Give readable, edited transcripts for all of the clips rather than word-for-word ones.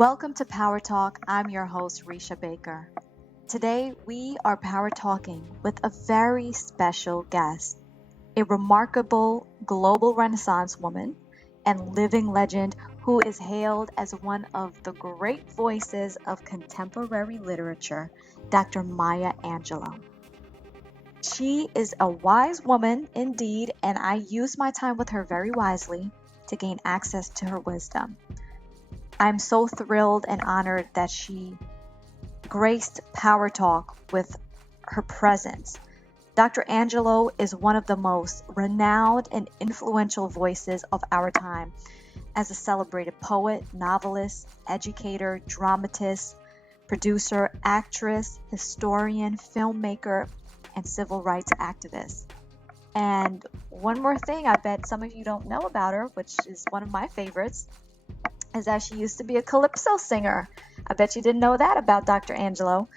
Welcome to Power Talk. I'm your host, Reisha Baker. Today, we are power talking with a very special guest, a remarkable global Renaissance woman and living legend who is hailed as one of the great voices of contemporary literature, Dr. Maya Angelou. She is a wise woman indeed, and I use my time with her very wisely to gain access to her wisdom. I'm so thrilled and honored that she graced Power Talk with her presence. Dr. Angelou is one of the most renowned and influential voices of our time as a celebrated poet, novelist, educator, dramatist, producer, actress, historian, filmmaker, and civil rights activist. And one more thing I bet some of you don't know about her, which is one of my favorites, is that she used to be a calypso singer. I bet you didn't know that about Dr. Angelou.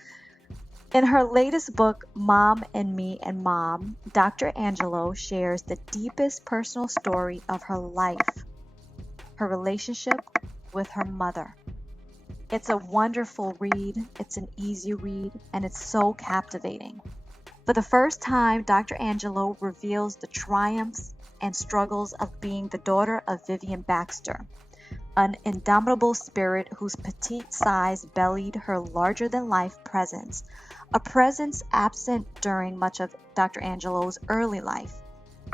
In her latest book, Mom and Me and Mom, Dr. Angelou shares the deepest personal story of her life, her relationship with her mother. It's a wonderful read, it's an easy read, and it's so captivating. For the first time, Dr. Angelou reveals the triumphs and struggles of being the daughter of Vivian Baxter, an indomitable spirit whose petite size bellied her larger-than-life presence, a presence absent during much of Dr. Angelou's early life.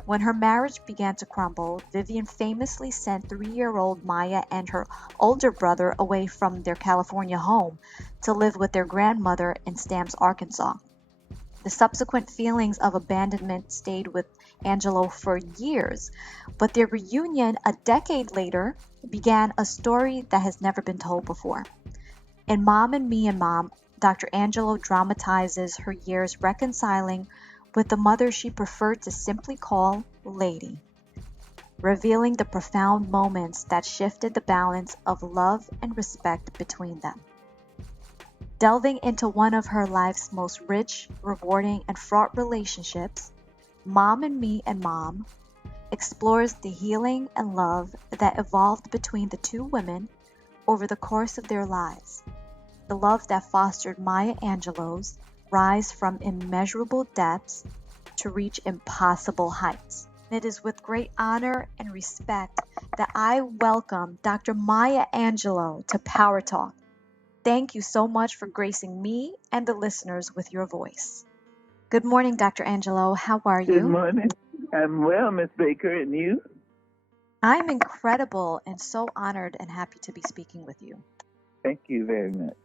When her marriage began to crumble, Vivian famously sent 3-year-old Maya and her older brother away from their California home to live with their grandmother in Stamps, Arkansas. The subsequent feelings of abandonment stayed with Angelou for years, but their reunion a decade later began a story that has never been told before. In Mom and Me and Mom, Dr. Angelou dramatizes her years reconciling with the mother she preferred to simply call Lady, revealing the profound moments that shifted the balance of love and respect between them. Delving into one of her life's most rich, rewarding, and fraught relationships, Mom and Me and Mom explores the healing and love that evolved between the two women over the course of their lives, the love that fostered Maya Angelou's rise from immeasurable depths to reach impossible heights. It is with great honor and respect that I welcome Dr. Maya Angelou to Power Talk. Thank you so much for gracing me and the listeners with your voice. Good morning, Dr. Angelou. How are Good you? morning. I'm well, Miss Baker, and you? I'm incredible and so honored and happy to be speaking with you. Thank you very much.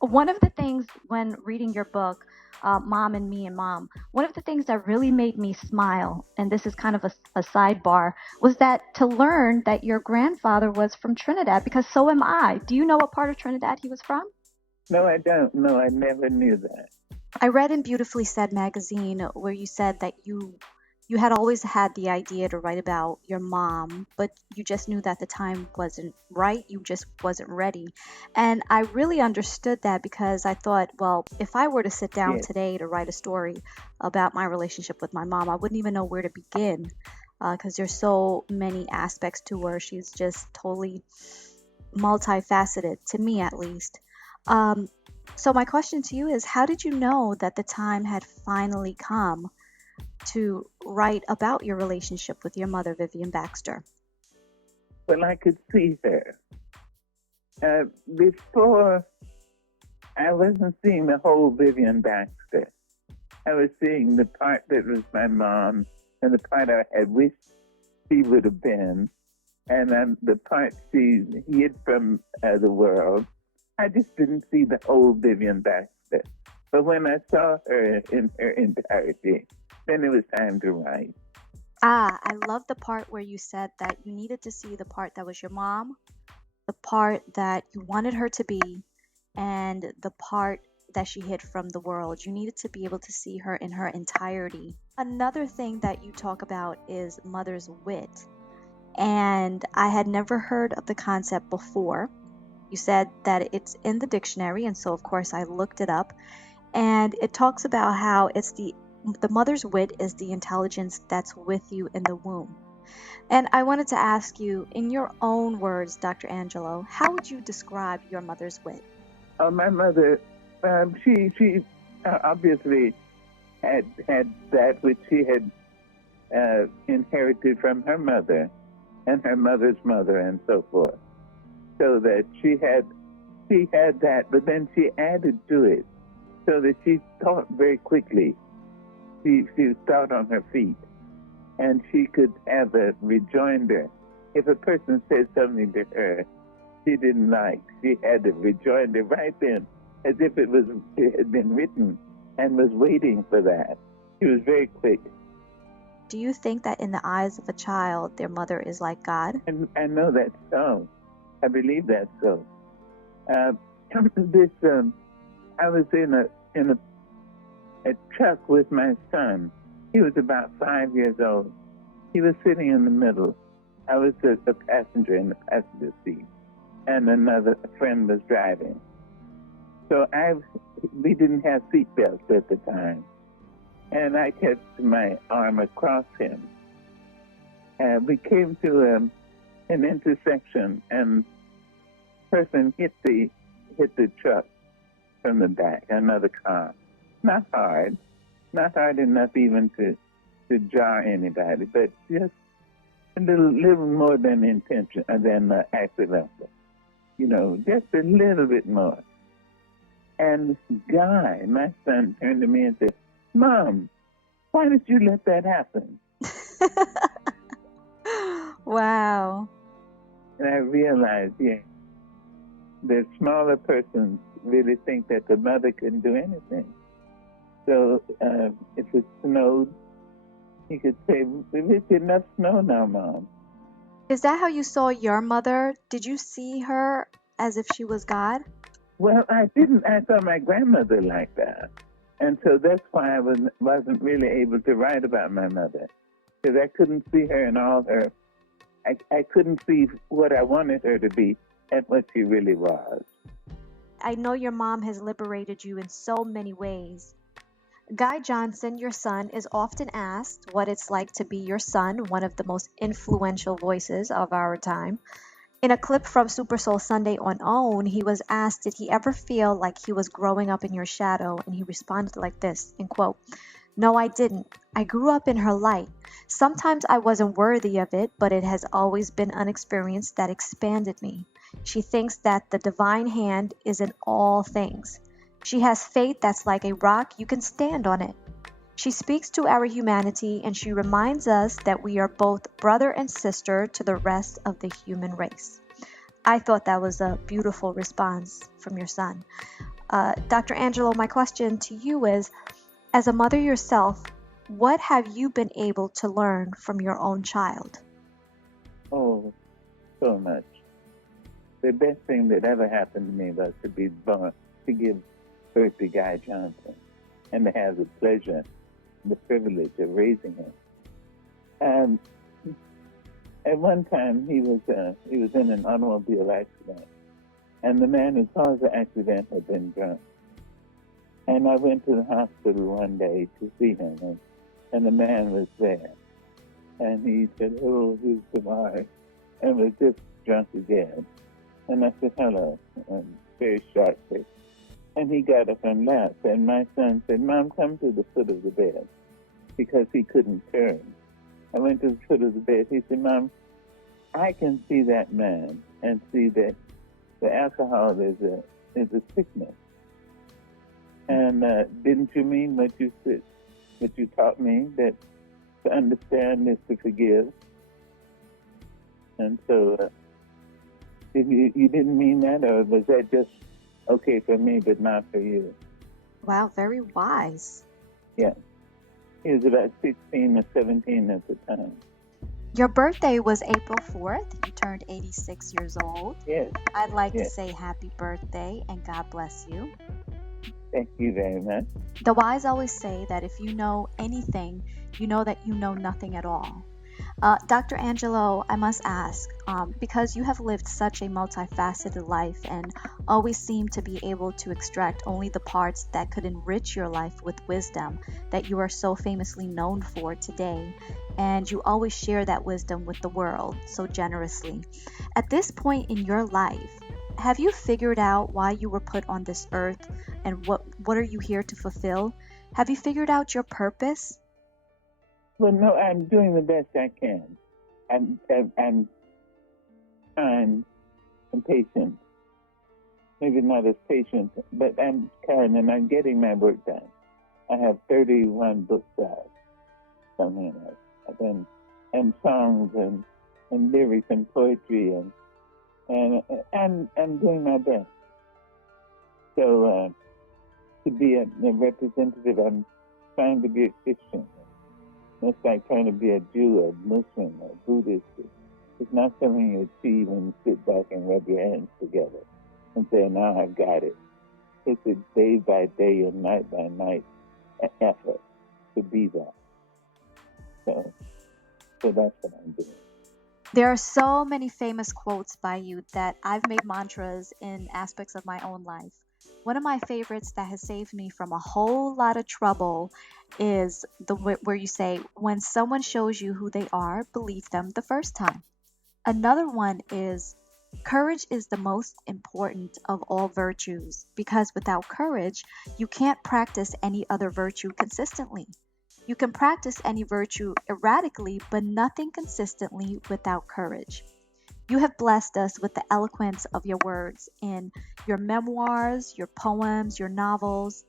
One of the things when reading your book, Mom and Me and Mom, one of the things that really made me smile, and this is kind of a sidebar, was that to learn that your grandfather was from Trinidad, because so am I. Do you know what part of Trinidad he was from? No, I don't. No, I never knew that. I read in Beautifully Said magazine where you said that you had always had the idea to write about your mom, but you just knew that the time wasn't right. You just wasn't ready. And I really understood that because I thought, well, if I were to sit down Yes, today to write a story about my relationship with my mom, I wouldn't even know where to begin because there's so many aspects to her. She's just totally multifaceted, to me at least. Um, so my question to you is, how did you know that the time had finally come to write about your relationship with your mother, Vivian Baxter? well, I could see her. Before, I wasn't seeing the whole Vivian Baxter. I was seeing the part that was my mom and the part I had wished she would have been, and then the part she hid from the world. I just didn't see the whole Vivian Baxter. But when I saw her in her entirety, then it was time to write. I love the part where you said that you needed to see the part that was your mom, the part that you wanted her to be, and the part that she hid from the world. You needed to be able to see her in her entirety. Another thing that you talk about is mother's wit. And I had never heard of the concept before. You said that it's in the dictionary, and so of course I looked it up. And it talks about how it's the mother's wit is the intelligence that's with you in the womb. And I wanted to ask you, in your own words, Dr. Angelo, how would you describe your mother's wit? My mother, she obviously had that which she had inherited from her mother and her mother's mother and so forth. So that she had that, but then she added to it so that she thought very quickly. She thought on her feet, and she could have a rejoinder. If a person said something to her she didn't like, she had a rejoinder right then, as if it had been written and was waiting for that. She was very quick. Do you think that in the eyes of a child, their mother is like God? And I know that's so. I believe that's so. I was in a truck with my son. He was about 5 years old. He was sitting in the middle. I was a passenger in the passenger seat, and another friend was driving. So we didn't have seatbelts at the time, and I kept my arm across him. We came to an intersection, and a person hit the truck from the back, another car. Not hard enough even to jar anybody, but just a little more than accidental. Just a little bit more. And this guy, my son, turned to me and said, "Mom, why did you let that happen?" Wow. And I realized, the smaller persons really think that the mother couldn't do anything. So if it snowed, he could say, "It's enough snow now, Mom." Is that how you saw your mother? Did you see her as if she was God? Well, I didn't. I saw my grandmother like that. And so that's why I wasn't really able to write about my mother. Because I couldn't see her in all her... I couldn't see what I wanted her to be and what she really was. I know your mom has liberated you in so many ways. Guy Johnson, your son, is often asked what it's like to be your son, one of the most influential voices of our time. In a clip from Super Soul Sunday on OWN, he was asked, did he ever feel like he was growing up in your shadow? And he responded like this, in quote, "No, I didn't. I grew up in her light. Sometimes I wasn't worthy of it, but it has always been an experience that expanded me. She thinks that the divine hand is in all things. She has faith that's like a rock, you can stand on it. She speaks to our humanity, and she reminds us that we are both brother and sister to the rest of the human race." I thought that was a beautiful response from your son. Dr. Angelo, my question to you is, as a mother yourself, what have you been able to learn from your own child? Oh, so much. The best thing that ever happened to me was to be born, to give birth to Guy Johnson, and to have the pleasure, the privilege of raising him. At one time, he was in an automobile accident, and the man who caused the accident had been drunk. And I went to the hospital one day to see him, and the man was there. And he said, "Oh, who's tomorrow?" and was just drunk again. And I said, "Hello," very sharply. And he got up and left. And my son said, "Mom, come to the foot of the bed," because he couldn't turn. I went to the foot of the bed. He said, "Mom, I can see that man and see that the alcohol is a sickness. And didn't you mean what you said, what you taught me, that to understand is to forgive?" And so, you didn't mean that, or was that just okay for me, but not for you? Wow, very wise. Yeah. He was about 16 or 17 at the time. Your birthday was April 4th. You turned 86 years old. Yes. I'd like to say happy birthday and God bless you. Thank you very much. The wise always say that if you know anything, you know that you know nothing at all. Dr. Angelo, I must ask, because you have lived such a multifaceted life and always seem to be able to extract only the parts that could enrich your life with wisdom that you are so famously known for today, and you always share that wisdom with the world so generously. At this point in your life, have you figured out why you were put on this earth and what are you here to fulfill? Have you figured out your purpose? Well, no, I'm doing the best I can. I'm kind and patient. Maybe not as patient, but I'm kind and I'm getting my work done. I have 31 books out, something like that. And songs and lyrics and poetry and I'm doing my best. So to be a representative, I'm trying to be a Christian. It's like trying to be a Jew, a Muslim, a Buddhist. It's not something you achieve when you sit back and rub your hands together and say, now I've got it. It's a day by day and night by night effort to be that. So that's what I'm doing. There are so many famous quotes by you that I've made mantras in aspects of my own life. One of my favorites that has saved me from a whole lot of trouble is where you say, when someone shows you who they are, believe them the first time. Another one is, courage is the most important of all virtues because without courage, you can't practice any other virtue consistently. You can practice any virtue erratically, but nothing consistently without courage. You have blessed us with the eloquence of your words in your memoirs, your poems, your novels,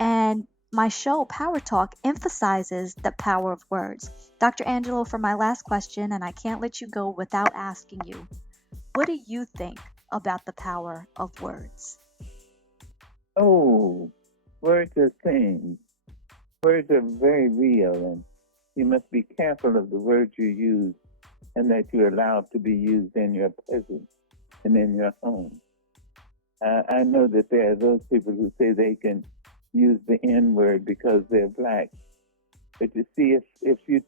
and my show, Power Talk, emphasizes the power of words. Dr. Angelo, for my last question, and I can't let you go without asking you, what do you think about the power of words? Oh, words are things. Words are very real, and you must be careful of the words you use and that you allow to be used in your presence and in your home. I know that there are those people who say they can use the N word because they're black. But you see, if you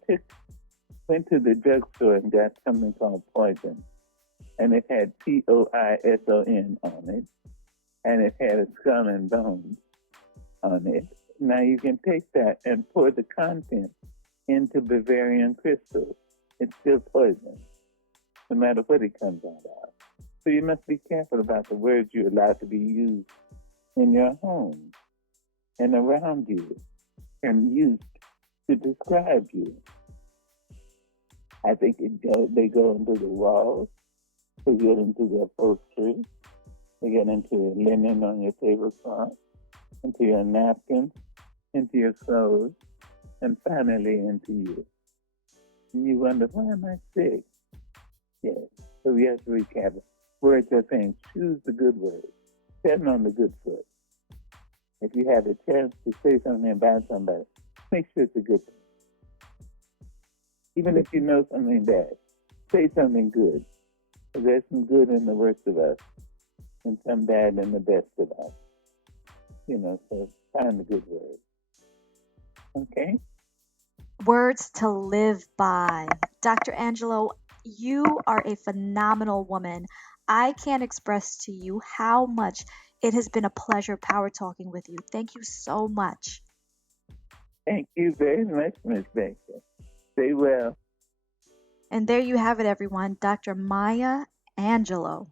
went to the drugstore and got something called poison, and it had poison on it, and it had a skull and bones on it, now you can take that and pour the content into Bavarian crystals. It's still poison, no matter what it comes out of. So you must be careful about the words you allow to be used in your home and around you and used to describe you. I think they go into the walls, they get into the upholstery, they get into your linen on your tablecloth, into your napkins, into your clothes, and finally into you. And you wonder, why am I sick? Yes. So we have to be careful. Words are things. Choose the good words. Stand on the good foot. If you have a chance to say something about somebody, make sure it's a good thing. Even if you know something bad, say something good. Because there's some good in the worst of us and some bad in the best of us. So find the good words. Okay? Words to live by. Dr. Angelo, you are a phenomenal woman. I can't express to you how much it has been a pleasure power talking with you. Thank you so much. Thank you very much, Miss Baker. Stay well. And there you have it, everyone. Dr. Maya Angelou.